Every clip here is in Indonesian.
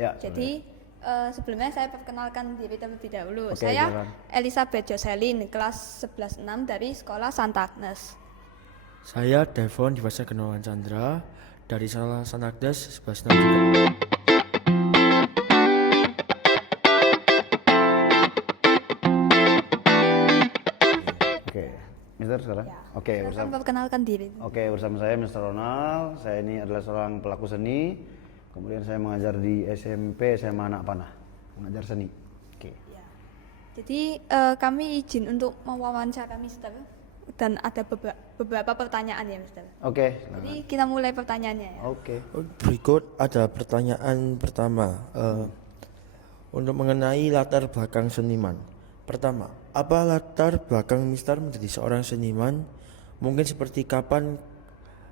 Ya, Jadi sebelumnya saya perkenalkan diri terlebih dahulu. Oke, Saya silakan. Elizabeth Jocelyn, kelas 11-6 dari Sekolah Santa Agnes. Saya Devon Diwasa Gunawan Chandra dari Sekolah Santa Agnes 11 juga. Oke, Mister sekarang. Ya, Oke, silakan bersama. perkenalkan diri. Oke, bersama saya Mr. Ronald. Saya ini adalah seorang pelaku seni. Kemudian saya mengajar di SMP SMA Anak Panah, mengajar seni. Oke. Ya. Jadi kami izin untuk mewawancara Mister dan ada beberapa pertanyaan ya Mister. Oke. Jadi kita mulai pertanyaannya ya. Oke. Berikut ada pertanyaan pertama untuk mengenai latar belakang seniman. Pertama, apa latar belakang Mister menjadi seorang seniman? Mungkin seperti kapan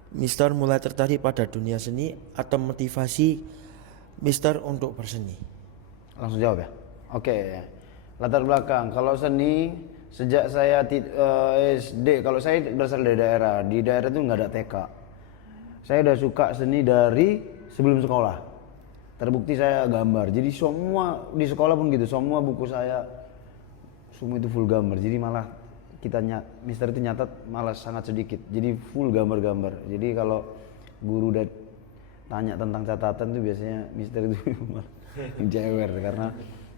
Mister mulai tertarik pada dunia seni atau motivasi Mister untuk berseni? Langsung jawab ya. Oke. Latar belakang. Kalau seni sejak saya SD. Kalau saya berasal dari daerah. Di daerah itu nggak ada TK. Saya udah suka seni dari sebelum sekolah. Terbukti saya gambar. Jadi semua di sekolah pun gitu. Semua buku saya semua itu full gambar. Jadi malah Mister itu nyatat malah sangat sedikit. Jadi full gambar-gambar. Jadi kalau guru udah tanya tentang catatan tuh biasanya Mister itu jewer karena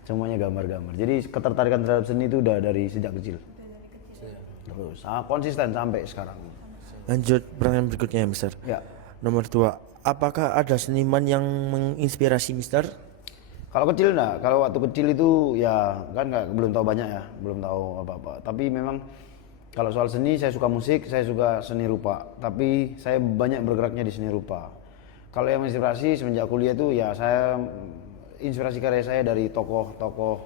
semuanya gambar-gambar. Jadi ketertarikan terhadap seni itu udah dari sejak kecil. Terus konsisten sampai sekarang. Lanjut pertanyaan berikutnya Mister. Ya. Nomor 2, apakah ada seniman yang menginspirasi Mister? Kalau kecil enggak, kalau waktu kecil itu ya kan belum tahu banyak ya, belum tahu apa-apa. Tapi memang kalau soal seni saya suka musik, saya suka seni rupa. Tapi saya banyak bergeraknya di seni rupa. Kalau yang menginspirasi semenjak kuliah itu ya saya inspirasi karya saya dari tokoh-tokoh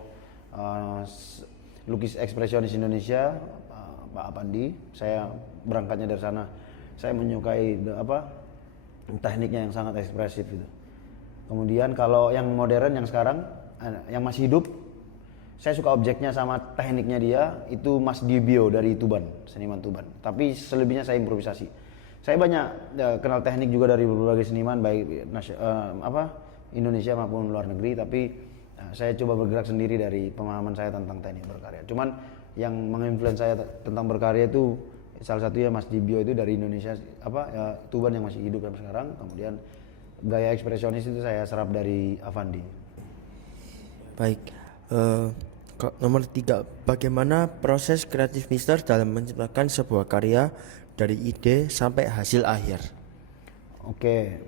lukis ekspresionis Indonesia, Pak Apandi. Saya berangkatnya dari sana. Saya menyukai tekniknya yang sangat ekspresif itu. Kemudian kalau yang modern yang sekarang yang masih hidup, saya suka objeknya sama tekniknya dia, itu Mas Dibio dari Tuban, seniman Tuban. Tapi selebihnya saya improvisasi. Saya banyak kenal teknik juga dari berbagai seniman baik Indonesia maupun luar negeri, tapi saya coba bergerak sendiri dari pemahaman saya tentang teknik berkarya. Cuman yang menginfluence saya tentang berkarya itu salah satunya Mas Dibio itu dari Indonesia Tuban yang masih hidup sampai sekarang. Kemudian gaya ekspresionis itu saya serap dari Avandi. Baik, nomor 3, bagaimana proses kreatif Mister dalam menciptakan sebuah karya dari ide sampai hasil akhir? Oke,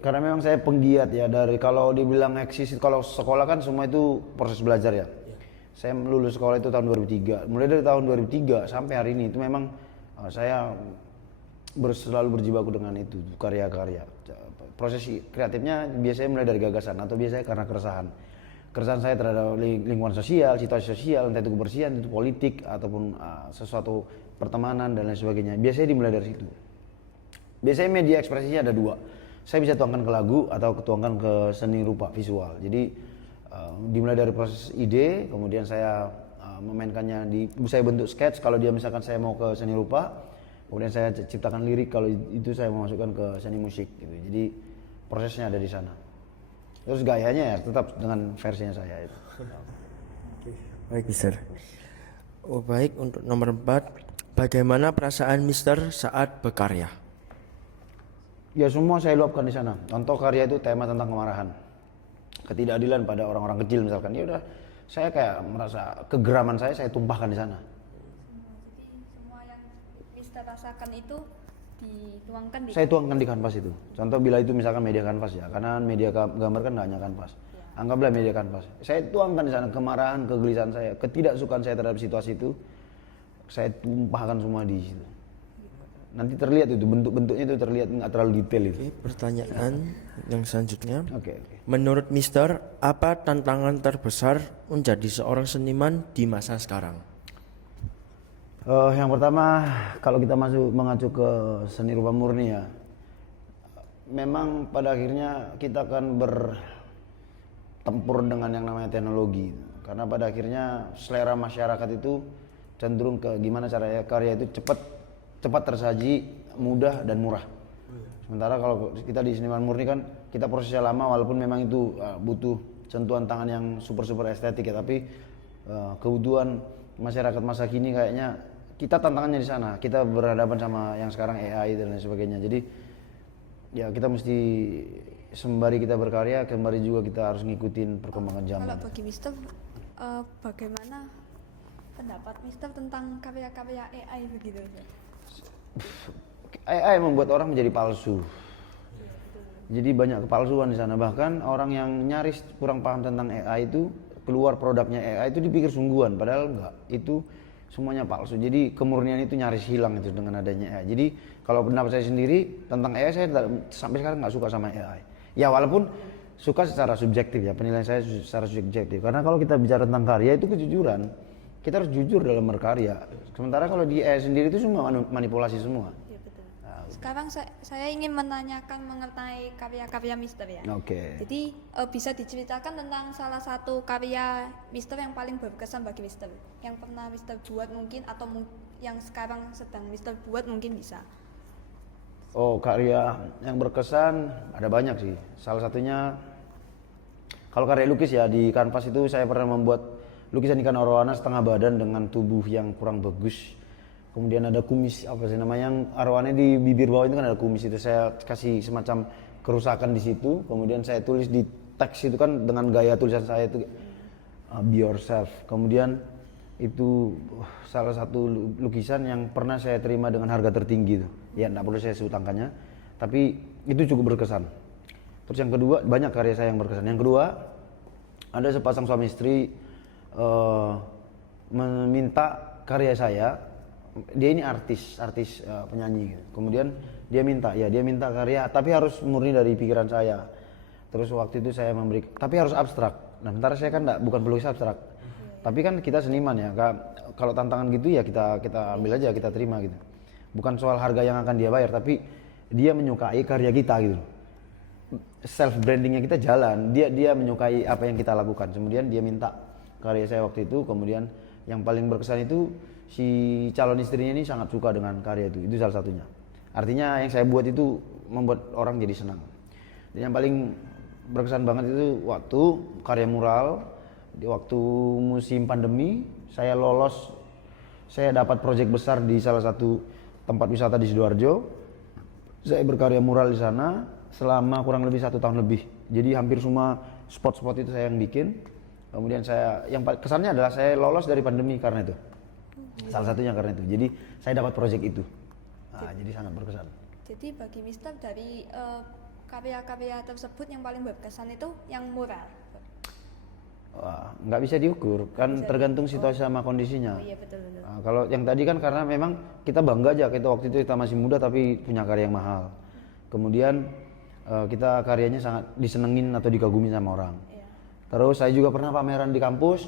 karena memang saya penggiat ya dari kalau dibilang eksis, kalau sekolah kan semua itu proses belajar ya. Saya lulus sekolah itu tahun 2003, mulai dari tahun 2003 sampai hari ini itu memang saya selalu berjibaku dengan itu karya-karya. Proses kreatifnya biasanya mulai dari gagasan atau biasanya karena keresahan saya terhadap lingkungan sosial, situasi sosial, entah itu kebersihan, itu politik ataupun sesuatu pertemanan dan lain sebagainya. Biasanya dimulai dari situ. Biasanya media ekspresinya ada 2. Saya bisa tuangkan ke lagu atau tuangkan ke seni rupa visual. Jadi dimulai dari proses ide, kemudian saya memainkannya saya bentuk sketch kalau dia misalkan saya mau ke seni rupa. Kemudian saya ciptakan lirik kalau itu saya memasukkan ke seni musik gitu. Jadi prosesnya ada di sana. Terus gayanya ya tetap dengan versinya saya itu. Baik Mister. Baik, untuk nomor 4, bagaimana perasaan Mister saat berkarya? Ya semua saya luapkan di sana. Contoh karya itu tema tentang kemarahan, ketidakadilan pada orang-orang kecil misalkan. Ya udah, saya kayak merasa kegeraman saya tumpahkan di sana. Rasakan itu dituangkan saya tuangkan di kanvas itu. Contoh bila itu misalkan media kanvas ya, karena media gambar kan nggak hanya kanvas. Anggaplah media kanvas. Saya tuangkan di sana kemarahan, kegelisahan saya, ketidaksukaan saya terhadap situasi itu. Saya tumpahkan semua di situ. Nanti terlihat itu bentuk-bentuknya itu terlihat nggak terlalu detail itu. Oke, pertanyaan yang selanjutnya. Oke. Menurut Mister, apa tantangan terbesar menjadi seorang seniman di masa sekarang? Yang pertama, kalau kita mengacu ke seni rupa murni ya, memang pada akhirnya kita akan bertempur dengan yang namanya teknologi. Karena pada akhirnya selera masyarakat itu cenderung ke gimana caranya karya itu cepat tersaji, mudah dan murah. Sementara kalau kita di seniman murni kan kita prosesnya lama walaupun memang itu butuh sentuhan tangan yang super estetik ya, tapi kebutuhan masyarakat masa kini kayaknya kita tantangannya di sana. Kita berhadapan sama yang sekarang AI dan lain sebagainya. Jadi ya kita mesti sembari kita berkarya, kembali juga kita harus ngikutin perkembangan zaman. Kalau bagi Mister, bagaimana pendapat Mister tentang karya-karya AI begitu? AI membuat orang menjadi palsu. Jadi banyak kepalsuan di sana. Bahkan orang yang nyaris kurang paham tentang AI itu keluar produknya AI itu dipikir sungguhan, padahal enggak. Itu semuanya palsu. Jadi kemurnian itu nyaris hilang itu dengan adanya AI. Jadi kalau pendapat saya sendiri tentang AI, saya sampai sekarang nggak suka sama AI. Ya walaupun suka secara subjektif ya, penilaian saya secara subjektif. Karena kalau kita bicara tentang karya itu kejujuran, kita harus jujur dalam berkarya. Sementara kalau di AI sendiri itu semua manipulasi semua. Ya betul. Sekarang saya ingin menanyakan mengenai karya-karya Mister ya. Oke. Jadi bisa diceritakan tentang salah satu karya Mister yang paling berkesan bagi Mister, yang pernah Mister buat mungkin atau yang sekarang sedang Mister buat mungkin bisa. Oh, karya yang berkesan ada banyak sih. Salah satunya kalau karya lukis ya, di kanvas itu saya pernah membuat lukisan ikan arowana setengah badan dengan tubuh yang kurang bagus. Kemudian ada kumis apa sih namanya yang arowana di bibir bawah itu kan ada kumis, itu saya kasih semacam kerusakan di situ. Kemudian saya tulis di teks itu kan dengan gaya tulisan saya itu be yourself. Kemudian itu salah satu lukisan yang pernah saya terima dengan harga tertinggi itu. Ya enggak perlu saya sebut angkanya, tapi itu cukup berkesan. Terus yang kedua, banyak karya saya yang berkesan. Yang kedua, ada sepasang suami istri meminta karya saya. Dia ini artis penyanyi gitu. Kemudian dia minta karya tapi harus murni dari pikiran saya. Terus waktu itu saya memberi, tapi harus abstrak. Nah, sementara saya kan bukan pelukis abstrak. Tapi kan kita seniman ya, kalau tantangan gitu ya kita ambil aja, kita terima gitu. Bukan soal harga yang akan dia bayar, tapi dia menyukai karya kita gitu. Self brandingnya kita jalan, dia menyukai apa yang kita lakukan. Kemudian dia minta karya saya waktu itu. Kemudian yang paling berkesan itu si calon istrinya ini sangat suka dengan karya itu salah satunya. Artinya yang saya buat itu membuat orang jadi senang. Dan yang paling berkesan banget itu waktu karya mural. Di waktu musim pandemi, saya lolos, saya dapat proyek besar di salah satu tempat wisata di Sidoarjo. Saya berkarya mural di sana selama kurang lebih 1 tahun lebih. Jadi hampir semua spot-spot itu saya yang bikin. Kemudian yang kesannya adalah saya lolos dari pandemi karena itu. Salah satunya karena itu. Jadi saya dapat proyek itu. Nah, jadi sangat berkesan. Jadi bagi Mister dari karya-karya tersebut yang paling berkesan itu yang mural. Wah, nggak bisa diukur, kan tergantung situasi sama kondisinya. Oh iya betul. Nah, kalau yang tadi kan karena memang kita bangga aja, kita waktu itu kita masih muda tapi punya karya yang mahal. Kemudian kita karyanya sangat disenengin atau dikagumi sama orang. Iya. Terus saya juga pernah pameran di kampus,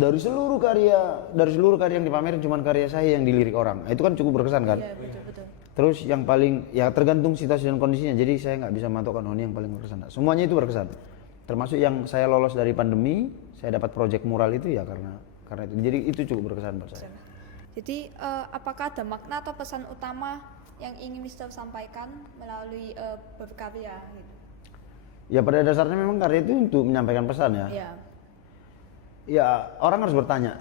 dari seluruh karya yang dipamerin cuma karya saya yang dilirik orang. Nah, itu kan cukup berkesan kan? Iya betul. Terus yang paling ya tergantung situasi dan kondisinya. Jadi saya nggak bisa menentukan ini yang paling berkesan. Semuanya itu berkesan. Termasuk yang saya lolos dari pandemi, saya dapat proyek mural itu ya karena itu. Jadi itu cukup berkesan buat saya. Jadi apakah ada makna atau pesan utama yang ingin Mister sampaikan melalui berkarya gitu? Ya pada dasarnya memang karya itu untuk menyampaikan pesan ya. Iya. Ya orang harus bertanya.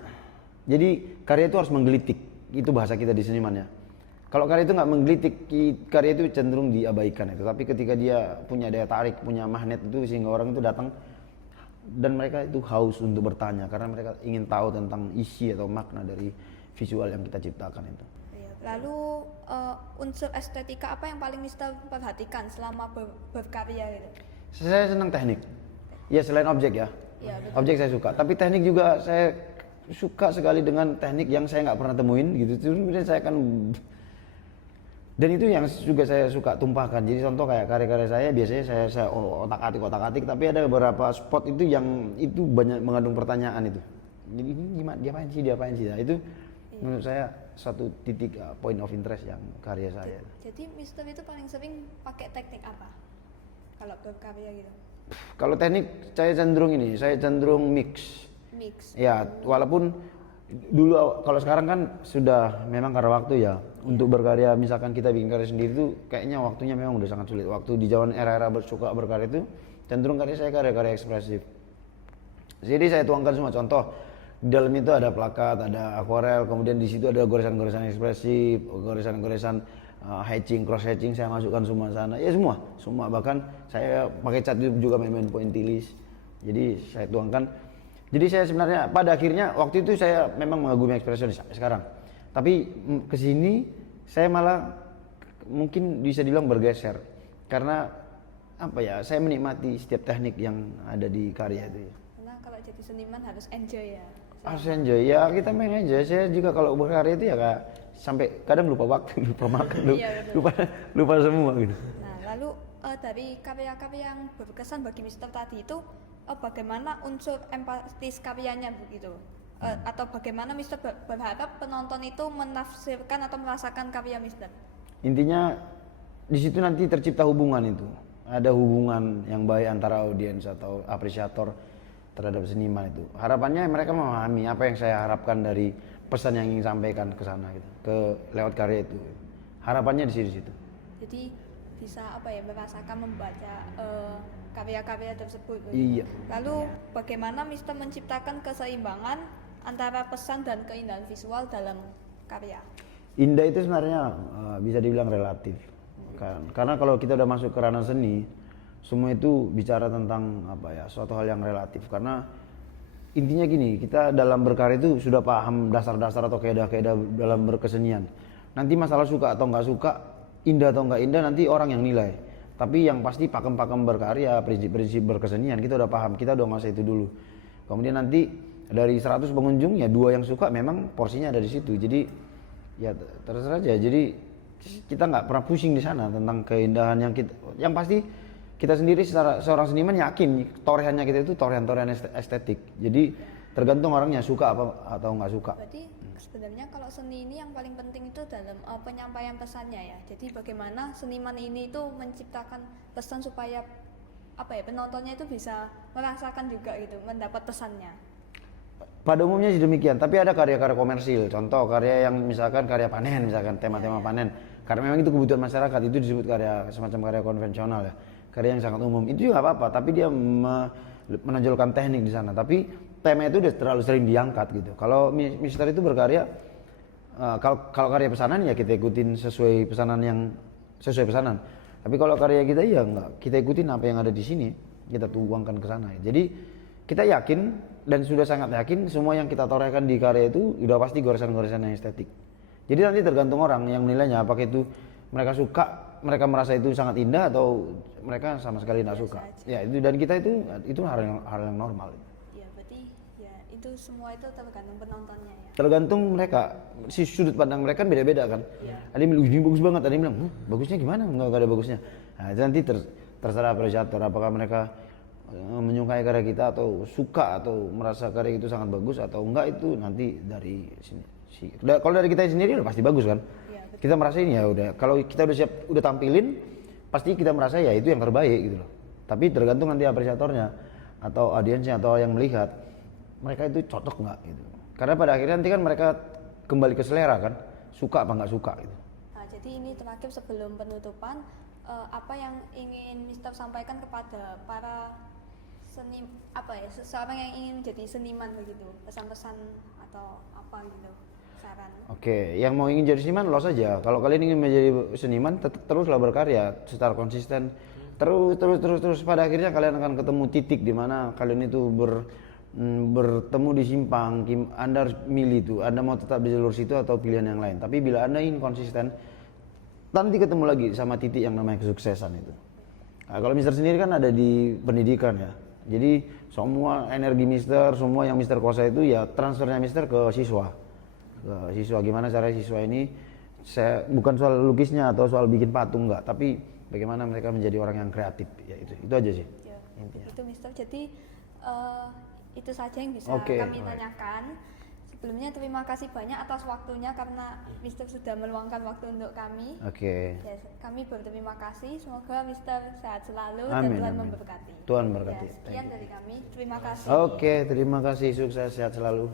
Jadi karya itu harus menggelitik. Itu bahasa kita di seniman ya. Kalau karya itu nggak menggelitik, karya itu cenderung diabaikan itu. Tapi ketika dia punya daya tarik, punya magnet itu sehingga orang itu datang dan mereka itu haus untuk bertanya karena mereka ingin tahu tentang isi atau makna dari visual yang kita ciptakan itu. Iya. Lalu unsur estetika apa yang paling Mister perhatikan selama berkarya gitu? Saya senang teknik. Ya selain objek ya. Iya, betul. Objek saya suka, tapi teknik juga saya suka sekali dengan teknik yang saya nggak pernah temuin gitu. Kemudian saya akan dan itu yang juga saya suka tumpahkan. Jadi contoh kayak karya-karya saya biasanya saya otak-atik, tapi ada beberapa spot itu yang itu banyak mengandung pertanyaan itu. Jadi ini gimana, dia apain sih? Nah, itu menurut saya satu titik point of interest yang karya saya. Jadi Mister itu paling sering pakai teknik apa kalau berkarya gitu? Kalau teknik saya cenderung mix. Mix. Ya, walaupun Dulu kalau sekarang kan sudah memang karena waktu ya. Untuk berkarya misalkan kita bikin karya sendiri tuh kayaknya waktunya memang udah sangat sulit. Waktu di zaman era-era suka berkarya itu cenderung karya saya karya-karya ekspresif. Jadi saya tuangkan semua contoh. Di dalam itu ada plakat, ada akuarel, kemudian di situ ada goresan-goresan ekspresif, goresan-goresan hatching, cross hatching saya masukkan semua sana. Ya semua bahkan saya pakai cat juga main-main pointillis. Jadi saya tuangkan. Jadi saya sebenarnya pada akhirnya waktu itu saya memang mengagumi ekspresionis sampai sekarang. Tapi kesini saya malah mungkin bisa dibilang bergeser karena apa ya? Saya menikmati setiap teknik yang ada di karya itu. Karena kalau jadi seniman harus enjoy ya. Harus enjoy ya, kita main aja. Saya juga kalau berkarya itu ya kayak sampai kadang lupa waktu, lupa makan, lupa semua gitu. Nah lalu dari karya-karya yang berkesan bagi Mister tadi itu bagaimana unsur empatis karyanya begitu? Atau bagaimana Mister berharap penonton itu menafsirkan atau merasakan karya Mister? Intinya di situ nanti tercipta hubungan itu. Ada hubungan yang baik antara audiens atau apresiator terhadap seniman itu. Harapannya mereka memahami apa yang saya harapkan dari pesan yang ingin sampaikan ke sana gitu, ke lewat karya itu. Harapannya di situ. Jadi bisa merasakan membaca karya-karya tersebut. Iya. Lalu bagaimana Mister menciptakan keseimbangan antara pesan dan keindahan visual dalam karya? Indah itu sebenarnya bisa dibilang relatif. Karena kalau kita udah masuk ke ranah seni, semua itu bicara tentang suatu hal yang relatif. Karena intinya gini, kita dalam berkarya itu sudah paham dasar-dasar atau kaidah-kaidah dalam berkesenian. Nanti masalah suka atau nggak suka, indah atau nggak indah nanti orang yang nilai. Tapi yang pasti pakem-pakem berkarya, prinsip-prinsip berkesenian kita udah paham, kita udah ngasih itu dulu. Kemudian nanti dari 100 pengunjung ya 2 yang suka, memang porsinya ada di situ. Jadi ya terserah aja. Jadi kita nggak pernah pusing di sana tentang keindahan yang pasti kita sendiri seorang seniman yakin torehannya kita itu torehan-torehan estetik. Jadi tergantung orangnya suka apa atau nggak suka. Berarti sebenarnya kalau seni ini yang paling penting itu dalam penyampaian pesannya ya. Jadi bagaimana seniman ini itu menciptakan pesan supaya penontonnya itu bisa merasakan juga gitu, mendapat pesannya. Pada umumnya sih demikian, tapi ada karya-karya komersil. Contoh karya yang misalkan karya panen, misalkan tema-tema panen. Karena memang itu kebutuhan masyarakat, itu disebut semacam karya konvensional ya. Karya yang sangat umum. Itu juga apa-apa, tapi dia menonjolkan teknik di sana. Tapi tema itu udah terlalu sering diangkat gitu. Kalau Mister itu berkarya, kalau karya pesanan ya kita ikutin sesuai pesanan. Tapi kalau karya kita ya enggak, kita ikutin apa yang ada di sini, kita tuangkan ke sana. Jadi kita yakin dan sudah sangat yakin semua yang kita torehkan di karya itu udah pasti goresan-goresan yang estetik. Jadi nanti tergantung orang yang menilainya, apakah itu mereka suka, mereka merasa itu sangat indah atau mereka sama sekali tidak suka. Ya itu, dan kita itu hal yang normal. Ya berarti ya itu semua itu tergantung penontonnya ya. Tergantung mereka, sudut pandang mereka kan beda-beda kan. Ada yang bilang ini bagus banget, ada yang bilang bagusnya gimana? Enggak ada bagusnya. Nah itu nanti terserah apresiator apakah mereka menyukai karya kita atau suka atau merasa karya itu sangat bagus atau enggak, itu nanti dari sini. Kalau dari kita sendiri udah pasti bagus kan. Ya, kita merasa ini ya udah, kalau kita udah siap udah tampilin pasti kita merasa ya itu yang terbaik gitu loh. Tapi tergantung nanti apresiatornya atau audiensnya atau yang melihat mereka itu cocok nggak gitu. Karena pada akhirnya nanti kan mereka kembali ke selera kan, suka apa nggak suka gitu. Nah, jadi ini terakhir sebelum penutupan, apa yang ingin Mister sampaikan kepada para seseorang yang ingin menjadi seniman begitu, pesan-pesan atau apa gitu, saran. Oke, yang mau ingin jadi seniman los aja. Kalau kalian ingin menjadi seniman, teruslah berkarya secara konsisten. Terus pada akhirnya kalian akan ketemu titik di mana kalian itu bertemu di simpang. Anda harus milih tuh, Anda mau tetap di jalur situ atau pilihan yang lain. Tapi bila Anda ingin konsisten, nanti ketemu lagi sama titik yang namanya kesuksesan itu. Nah, kalau Mister sendiri kan ada di pendidikan ya. Jadi semua energi Mister, semua yang Mister kuasai itu ya transfernya Mister ke siswa. Gimana cara siswa ini, saya bukan soal lukisnya atau soal bikin patung enggak, tapi bagaimana mereka menjadi orang yang kreatif. Ya itu aja sih. Ya, itu Mister. Jadi itu saja yang bisa Oke. kami tanyakan. Sebelumnya terima kasih banyak atas waktunya karena Mister sudah meluangkan waktu untuk kami. Oke. Ya, kami berterima kasih. Semoga Mister sehat selalu Amin, dan Tuhan amin. memberkati. Tuhan berkati. Ya, sekian dari kami. Terima kasih. Oke, terima kasih, sukses, sehat selalu.